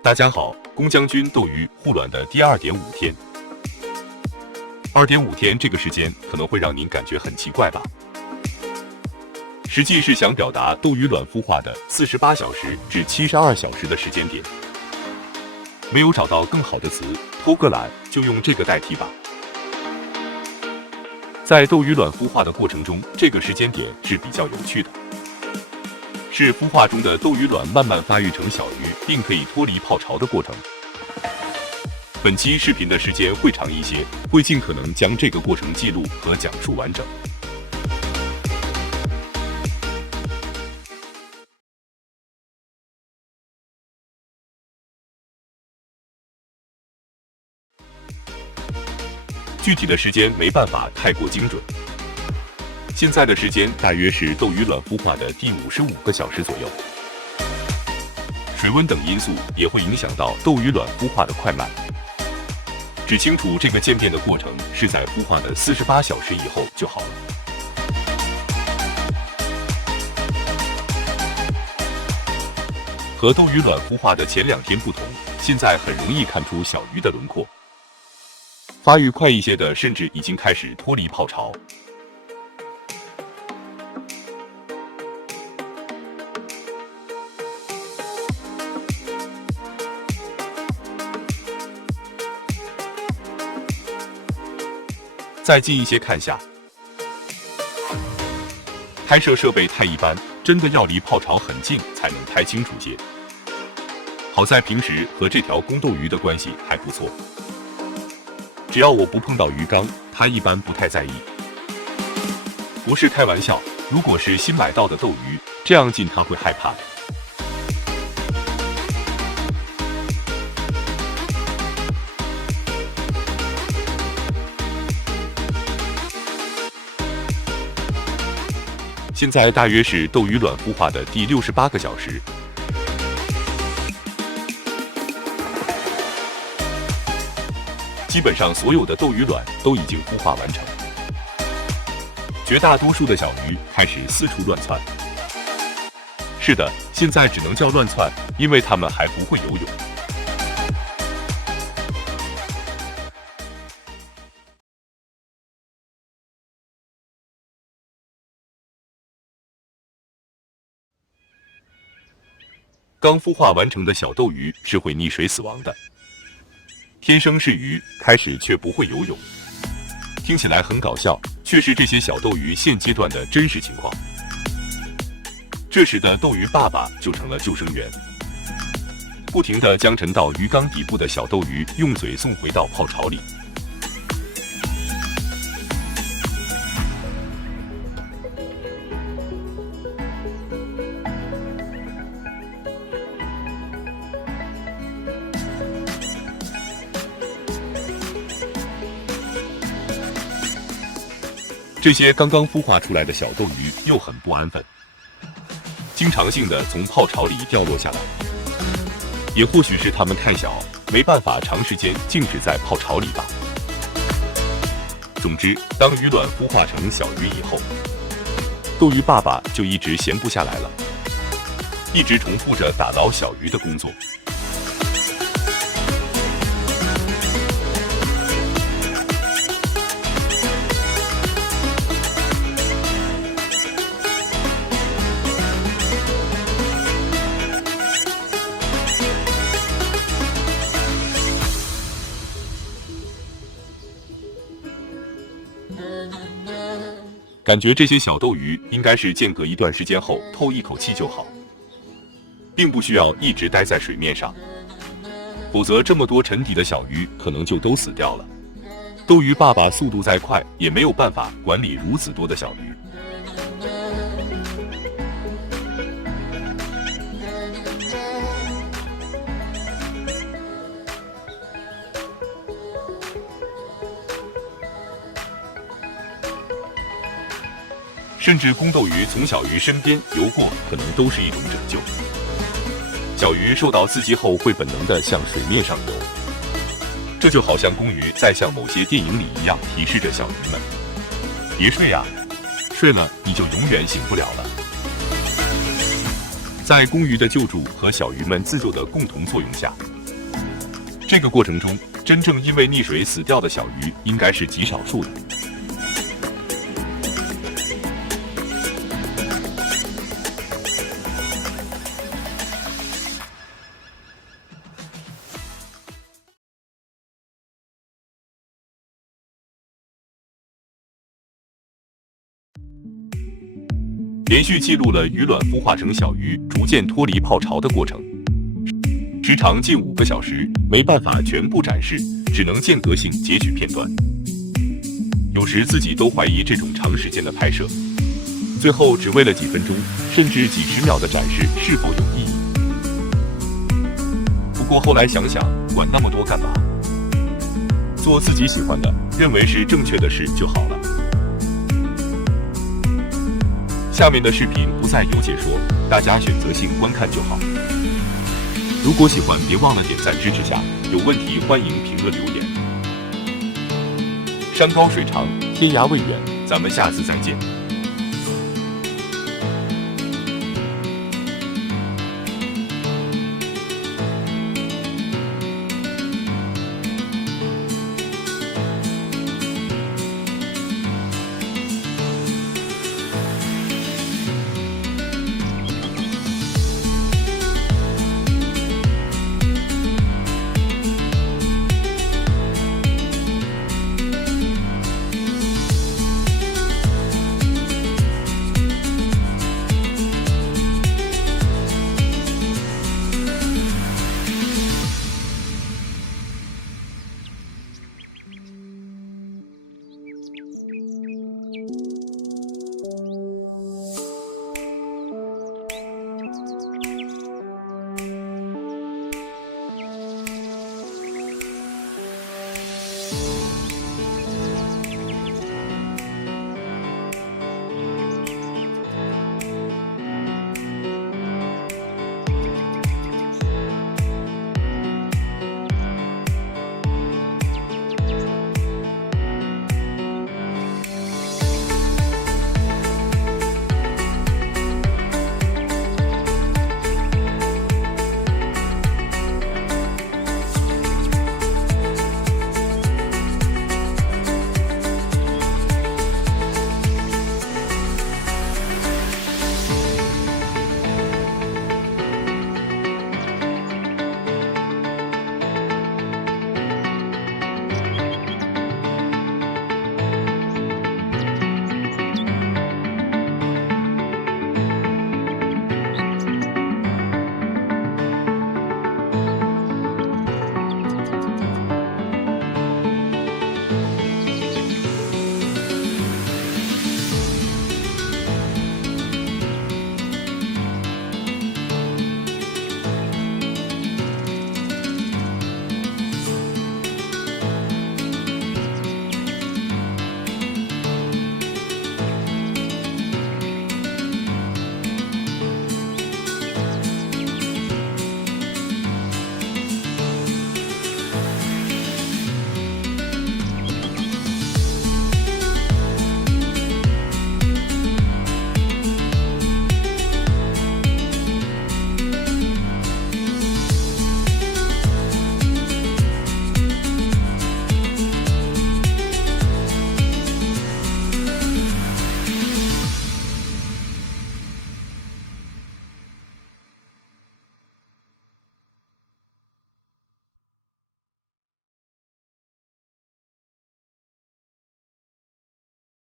大家好，龚将军斗鱼护卵的第2.5天。2.5天这个时间可能会让您感觉很奇怪吧？实际是想表达斗鱼卵孵化的48小时至72小时的时间点。没有找到更好的词，偷个懒就用这个代替吧。在斗鱼卵孵化的过程中，这个时间点是比较有趣的。是孵化中的斗鱼卵慢慢发育成小鱼，并可以脱离泡巢的过程。本期视频的时间会长一些，会尽可能将这个过程记录和讲述完整。具体的时间没办法太过精准。现在的时间大约是斗鱼卵孵化的第55个小时左右。水温等因素也会影响到斗鱼卵孵化的快慢。只清楚这个渐变的过程是在孵化的48小时以后就好了。和斗鱼卵孵化的前2天不同，现在很容易看出小鱼的轮廓。发育快一些的甚至已经开始脱离泡巢。再近一些看下，拍摄设备太一般，真的要离泡巢很近才能拍清楚些。好在平时和这条公斗鱼的关系还不错，只要我不碰到鱼缸，它一般不太在意。不是开玩笑，如果是新买到的斗鱼，这样近它会害怕的。现在大约是斗鱼卵孵化的第68个小时。基本上所有的斗鱼卵都已经孵化完成，绝大多数的小鱼开始四处乱窜。是的，现在只能叫乱窜，因为它们还不会游泳。刚孵化完成的小斗鱼是会溺水死亡的。天生是鱼，开始却不会游泳。听起来很搞笑，却是这些小斗鱼现阶段的真实情况。这时的斗鱼爸爸就成了救生员，不停地将沉到鱼缸底部的小斗鱼用嘴送回到泡巢里。这些刚刚孵化出来的小斗鱼又很不安分，经常性的从泡巢里掉落下来。也或许是它们太小，没办法长时间静止在泡巢里吧。总之，当鱼卵孵化成小鱼以后，斗鱼爸爸就一直闲不下来了，一直重复着打捞小鱼的工作。感觉这些小斗鱼应该是间隔一段时间后透一口气就好，并不需要一直待在水面上，否则这么多沉底的小鱼可能就都死掉了。斗鱼爸爸速度再快，也没有办法管理如此多的小鱼。甚至公斗鱼从小鱼身边游过，可能都是一种拯救。小鱼受到刺激后会本能地向水面上游，这就好像公鱼在像某些电影里一样提示着小鱼们：别睡呀，睡了你就永远醒不了了。在公鱼的救助和小鱼们自救的共同作用下，这个过程中，真正因为溺水死掉的小鱼应该是极少数的。连续记录了鱼卵孵化成小鱼逐渐脱离泡巢的过程，时长近5个小时，没办法全部展示，只能间隔性截取片段。有时自己都怀疑这种长时间的拍摄，最后只为了几分钟甚至几十秒的展示是否有意义。不过后来想想，管那么多干嘛？做自己喜欢的，认为是正确的事就好了。下面的视频不再有解说，大家选择性观看就好。如果喜欢，别忘了点赞支持下，有问题欢迎评论留言。山高水长，天涯未远，咱们下次再见。